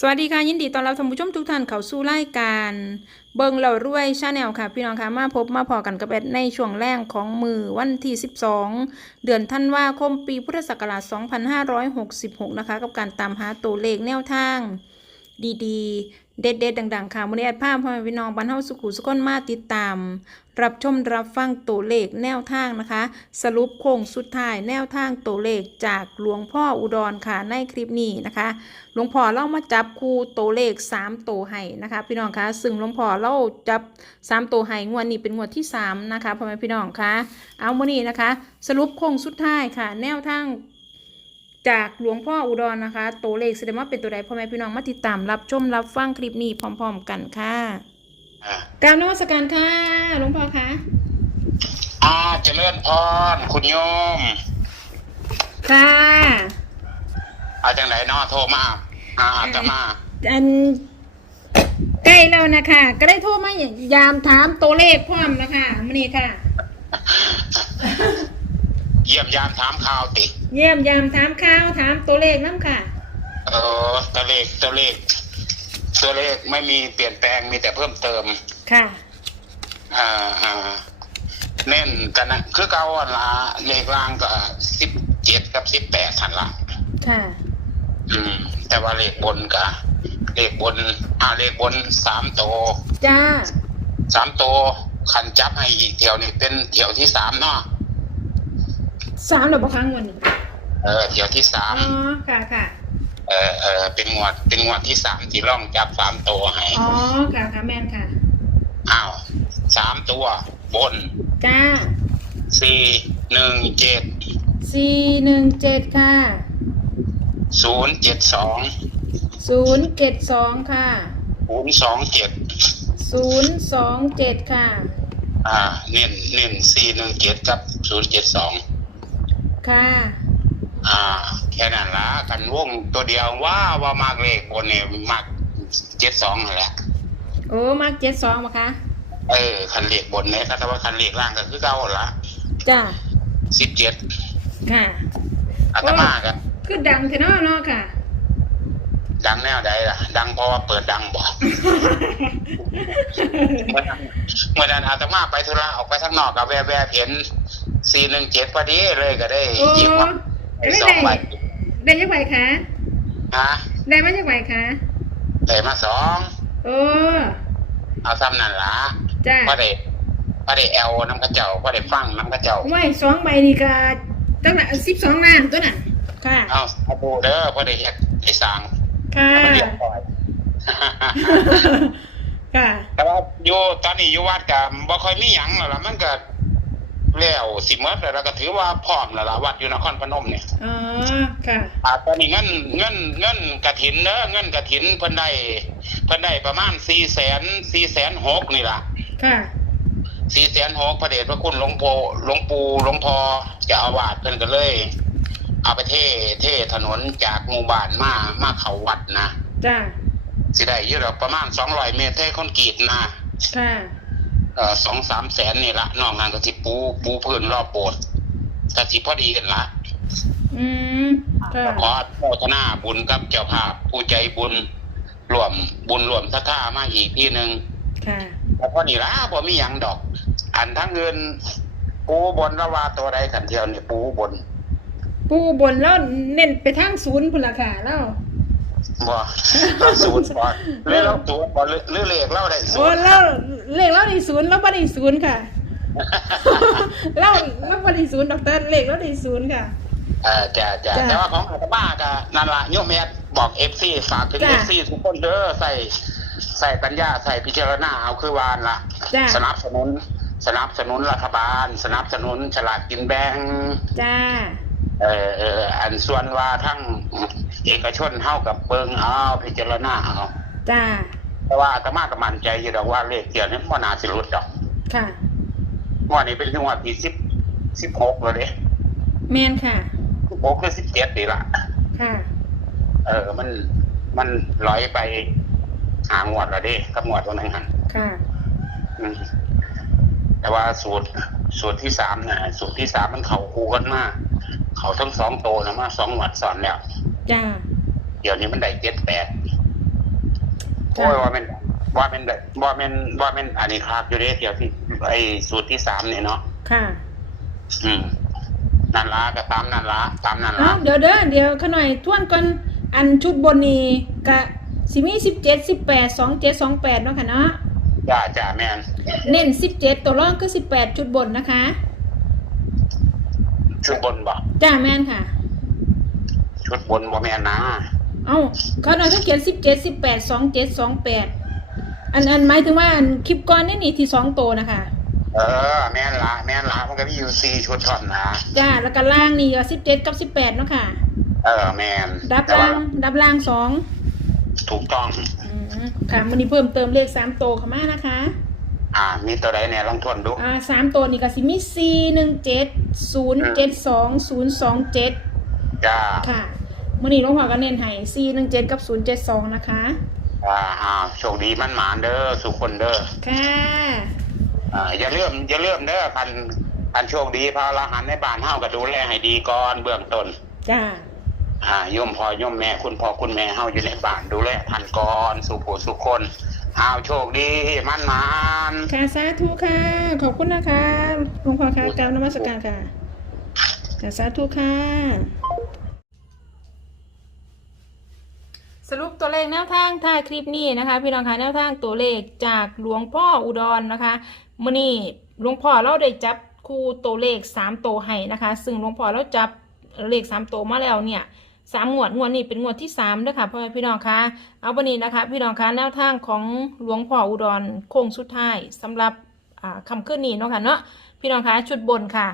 สวัสดีค่ะ ยินดีต้อนรับท่านผู้ชมทุกท่านเข้าสู่รายการ เบิงเรารวยชาแนลค่ะ พี่น้องค่ะมาพบมาพอกันกับแอดในช่วงแรกของมือวันที่ 12 เดือนธันวาคมปีพุทธศักราช 2566 นะคะ กับการตามหาตัวเลขแนวทาง ดีๆ เด็ดๆดัง ๆ ค่ะวันนี้แอดภาพพ่อแม่พี่น้องบ้านเฮาสุขุสุขนมาติดตาม รับชมรับฟังตัวเลขแนวทางนะคะ สรุปโค้งสุดท้ายแนวทางตัวเลขจากหลวงพ่ออุดรค่ะในคลิปนี้นะคะ หลวงพ่อเล่ามาจับคู่ตัวเลข3ตัวให้นะคะ พี่น้องคะซึ่งหลวงพ่อเล่าจับ3ตัวให้งวดนี้เป็นงวดที่ 3 นะคะพ่อแม่พี่น้องคะเอามื่อนี้นะคะ สรุปโค้งสุดท้ายค่ะ แนวทางจากหลวงพ่ออุดรนะคะ ตัวเลขแสดงว่าเป็นตัวใดพ่อแม่พี่น้องมาติดตามรับชมรับฟังคลิปนี้พร้อม ๆ กันค่ะ กรารนมัสการค่ะหลวงพ่อคะอ่าเจริญพรคุณโยม ค่ะเอาจังไหนเนาะโทรมาอ่าอาตมาอันใกล้แล้วนะคะก็ได้โทรมายามถามตัวเลขพร้อมนะคะมื่อนี้ค่ะ เยี่ยมยามถามข่าวติ เยี่ยมยามถามข่าวถามตัวเลขน้ำค่ะ เออตัวเลขตัวเลข ตัวเลขไม่มีเปลี่ยนแปลงมีแต่เพิ่มเติม ค่ะ อ่าอ่าเน้นกันนะคือเก่าอะละเลขล่างก็สิบเจ็ดกับสิบแปดทันละค่ะ อืม แต่ว่าเลขบนกะเลขบนอ่าเลขบนสามโตวจ้าสามโตวขันจับให้อีกเที่ยวนี่เป็นเที่ยวที่สามเนาะสามหรือเปล่าครั้งวันนี้เออเที่ยวที่สาอ๋อมค่ะค่ะเออเออเป็นงวดเป็นงวดที่สามที่ร่องจับสามตัวให้อ๋อค่ะค่ะแม่นค่ะอ้าวสามตัวบนจ้าสี่หนึ่งเจ็ดสี่หนึ่งเจ็ดค่ะศูนย์เจ็ดสองศูนย์เจ็ดสองค่ะศูนย์สองเจ็ดศูนย์สองเจ็ดค่ะอ่าเน้นเน้นสี่หนึ่งเจ็ดกับศูนย์เจ็ดสองค่ะอ่า แค่นั้นละกันวงตัวเดียวว่าว่ามากเลขบนเนี่ยมากเจ็ดสองนั่นแหละโอ้มาเจ็ดสองมาคะเออคันเลขบนเนี่ยถ้าว่าคันเลขล่างก็คือเก่าละจ้าสิบเจ็ดค่ะอาตมากันคือดังเทนอเนาะค่ะ ดังแนวใดล่ะ ดังเพราะว่าเปิดดังบอกเมื่อนั้นเมื่อนั้นอาตมาไปธุระออกไปข้างนอกกับแวะแวะเห็นสี่หนึ่งเจ็ดพอดีเลยก็ได้โอ้หยิบมาได้สองใบ ได้ยังไงคะฮะได้มาจากไหนคะได้มาสองโอ้เอาซ้ำนั่นละจ้าพอได้พอได้แอลน้ำกระเจ้าพอได้ฟังน้ำกระเจ้าไม่สองใบนี่ก็ตั้งแต่สิบสองล้านตัวน่ะค่ะเอาเอาดูเด้อพอได้เฮ็ดได้สร้างค่ะให้มันเรียบร้อยค่ะแต่ว่าอยู่ตอนนี้อยู่วัดก็บ่ค่อยมีหยังแล้วล่ะมันก็ แล้วสิหมดแล้วแล้วก็ถือว่าพร้อมแล้วล่ะวัดอยู่นครพนมเนี่ยอ๋อค่ะอ่าตอนนี้เงินเงินเงินกระถินเนอะเงินกระถินเพิ่นได้เพิ่นได้ประมาณสี่แสนสี่แสนหกนี่ล่ะค่ะสี่แสนหกพระเดชพระคุณหลวงพ่อหลวงปู่หลวงพ่อเจะอาวาสเพิ่นก็เลย เอาไปเทเทถนนจากหมู่บ้านมามาเข้าวัดนะจ้าสิได้อยู่ดอกประมาณสองร้อยเมตรเทคอนกรีตนะค่ะเอ่อ สองสามแสนนี่ละนอกนั้นก็สิปู ปูพื้นรอบโบสถ์ก็สิพอดีกันละอืมค่ะขอโมทนาบุญกับเจ้าภาพผู้ใจบุญรวมบุญรวมศรัทธามาอีกพี่หนึ่งค่ะแต่พอนี่ละบ่มีหยังดอก อันทั้งเงิน ปูบนละว่าตัวใดขันเทียวนี่ปูบน ปูบนแล้วเน้นไปทางศูนย์พุ่นละค่ะแล้ว บ่เราศูนย์บ่หรือเราศูนย์บ่หรือหรือเลขเราได้ศูโอ้นย์แล้วเลขแล้วในศูนย์แล้วบ่ได้ศูนย์ค่ะแล้วแล้วบ่ได้ศูนย์ดอกเตอรเลขแล้วได้ศูนย์ค่ะ เออจ้ะจ้ะจ้ะแต่ว่าของอาตมาก็นั่นล่ะโยมแม่บอก FC ฝากถึง จ้ะ FC ทุกคนเด้อใส่ใส่ปัญญาใส่พิจารณาเอาคือวานล่ะ จ้าสนับสนุน สนับสนุนรัฐบาล สนับสนุนฉลากกินแบ่ง จ้า เออเอออันส่วนว่าทั้ง เอกชนเท่ากับเบิงเอาพิจารณาเอาจ้าแต่ว่าอาตมาก็มั่นใจอยู่ดอกว่าเลขเกี่ยวนี้มันน่าสิหลุดดอกค่ะงวดนี้เป็นงวดที่สิบสิบหกแล้วเด้แมนค่ะสิบหกคือสิบเจ็ดดีละค่ะ เออมันมันลอยไปหางวดแล้วเด้กับงวดตัวนั้นหันค่ะอืมแต่ว่าสูตรสูตรที่สามนะสูตรที่สามมันเข่าคู่กันมาเขาทั้งสองโตนะมาสองงวดสอนแล้ว จ้าเดี๋ยวนี้มันได้เจ็ดแปดโอ้ยว่าเป็นว่าเป็นว่าเป็นว่าเป็นอันนี้ครับอยู่ในเที่ยวที่ไอ้สูตรที่สามเนี่ยเนาะค่ะ อืมนั่นละก็ตามนั่นละตามนั่นเอ้าละเดี๋ยวเด้อเดี๋ยวขะหน่อยทวนก่อนอันชุดบนนี้กะสิมีสิบเจ็ดสิบแปดสองเจ็ดสองแปดเนาะค่ะเนาะจ้าจ้าแมนเน้นสิบเจ็ดตัวร่องคือสิบแปดชุดบนนะคะ ชุดบนบ่จ้าแม่นค่ะ ชุดบนบ่แมนนะเอ้าเขาหน่อยเขาเขียนสิบเจ็ดสิบแปดสองเจ็ดสองแปดอันอันหมายถึงว่าอันคลิปก่อนนี่นี่ที่สองตัวนะคะเออ แมนละแมนละมันก็มีอยู่สี่ชุดท่อนนะจ้าแล้วก็ล่างนี่ก็สิบเจ็ดกับสิบแปดเนาะค่ะ เออแมนดับแต่ว่ล่างดับล่างสองถูกต้อง อืมค่ะมันนี้เพิ่มเติมเลขสามตัวเข้ามานะคะ อ่า มีตัวใดเนี่ยลองทวนดู อ่าสามตัวนี่ก็สิมีสี่หนึ่งเจ็ดศูนย์เจ็ดสองศูนย์สองเจ็ด จ้าค่ะมื่อนี้หลวงพ่อก็เน้นให้สี่หนึ่งเจ็ดกับศูนย์เจ็ดสองนะคะ อ่าอ่าโชคดีมันหมานเด้อสุขคนเด้อค่ะอ่าอย่าเลื่อมอย่าเลื่อมเด้อคันคันโชคดีพระอรหันต์ในบ้านเฮาก็ดูแลให้ดีก่อนเบื้องต้นจ้าอ่าโยมพ่อโยมแม่คุณพ่อคุณแม่เฮาอยู่ในบ้านดูแลท่านก่อนสุขสุขคนอ้าวโชคดีมันหมานค่ะสาธุค่ะ ขอบคุณนะคะหลวงพ่อค่ะกรารนมัสการค่ะค่ะสาธุค่ะ สรุปตัวเลขแนวทางท้ายคลิปนี้นะคะ พี่น้องคะแนวทางตัวเลขจากหลวงพ่ออุดรนะคะมื่อนี้หลวงพ่อเราได้จับคู่ตัวเลขสามตัวให้นะคะ ซึ่งหลวงพ่อเราจับเลขสามตัวมาแล้วเนี่ยสามงวดงวดนี้เป็นงวดที่สามด้วยค่ะพ่อแม่พี่น้องคะเอาวันนี้นะคะ พี่น้องคะแนวทางของหลวงพ่ออุดรโค้งสุดท้ายสำหรับอ่าคำขึ้นนี้เนาะค่ะเนาะพี่น้องคะชุดบนค่ะ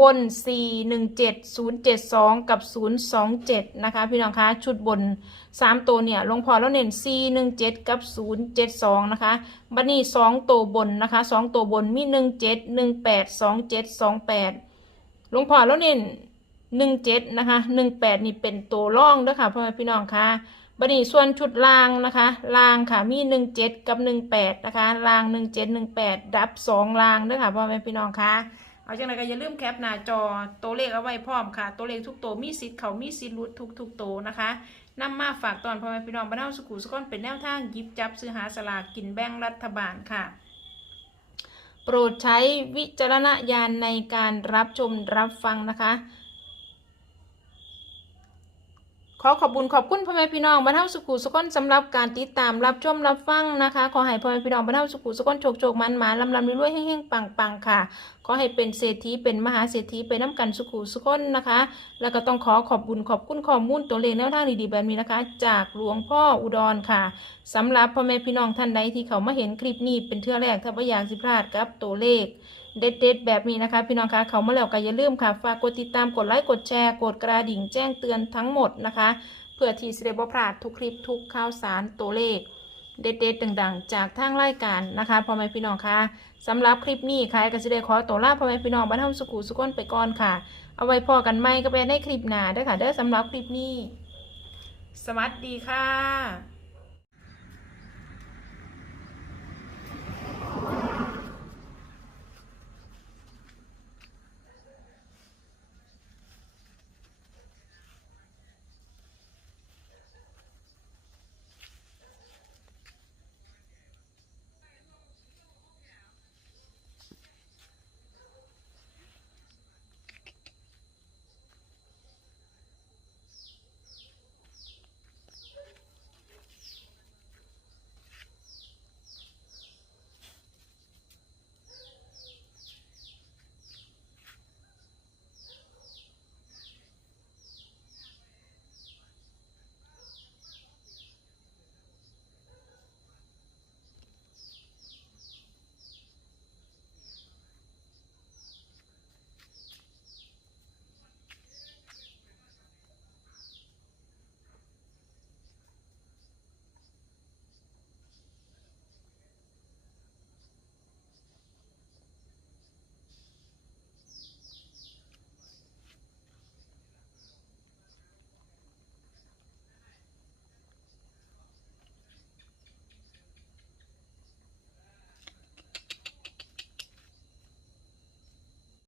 บน 4 1 7 0 7 2 กับ 0 2 7 นะคะ พี่น้องคะชุดบน 3 ตัวเนี่ยลงพอแล้วเน้น 4 1 7 กับ 0 7 2 นะคะ บัดนี้ 2 ตัวบนนะคะ 2 ตัวบนมี 1 7 1 8 2 7 2 8 ลงพอแล้วเน้น 1 7 นะคะ 1 8 นี่เป็นตัวร่องด้วยค่ะพ่อแม่พี่น้องคะบัดนี้ส่วนชุดล่างนะคะล่างค่ะมี 1 7 กับ 1 8 นะคะล่าง 1 7 1 8 ดับ 2ล่างด้วยค่ะพ่อแม่พี่น้องคะ เอาจังไรก็อย่าลืมแคปหน้าจอตัวเลขเอาไว้พร้อมค่ะ ตัวเลขทุกตัวมีสิทธิ์เขามีสิทธิ์รุดทุกทุกๆตัวนะคะนำมาฝากตอนพ่อแม่พี่น้องบ้านเฮาสุขุสุขนเป็นแนวทางยิบจับซื้อหาสลากกินแบ่งรัฐบาลค่ะ โปรดใช้วิจารณญาณในการรับชมรับฟังนะคะ ขอขอบคุญขอบคุณพ่อแม่พี่น้องบ้านเฮาสุขุสุขนสำหรับการติดตามรับชมรับฟังนะคะ ขอให้พ่อแม่พี่น้องบ้านเฮาสุขุสุขนโชคโชคมันหมาลำลำรวยๆแห้งๆปังๆค่ะ ขอให้เป็นเศรษฐีเป็นมหาเศรษฐีเป็นน้ำกันสุขุสุขนนะคะ แล้วก็ต้องขอขอบบุญขอบคุณข้อมูลตัวเลขแนวทางดีๆแบบนี้นะคะ จากหลวงพ่ออุดรค่ะสำหรับพ่อแม่พี่น้องท่านใดที่เขามาเห็นคลิปนี้เป็นเทื่อแรกถ้าไม่อยากสิพลาดกับตัวเลข เด็ดๆ แบบนี้นะคะ พี่น้องคะเขามาแล้วก็อย่าลืมค่ะฝากกดติดตามกดไลค์กดแชร์กดกระดิ่งแจ้งเตือนทั้งหมดนะคะ เพื่อที่จะได้บ่พลาดทุกคลิปทุกข่าวสารตัวเลข เด็ดๆดังๆ จากทางรายการนะคะพ่อแม่พี่น้องคะสำหรับคลิปนี้ค่ะก็จะได้ขอตัวลาพ่อแม่พี่น้องบ้านเฮาสุขุสุขนไปก่อนค่ะ เอาไว้พอกันไหมก็ไปในคลิปหน้าเด้ค่ะเด้อสำหรับคลิปนี้ สวัสดีค่ะ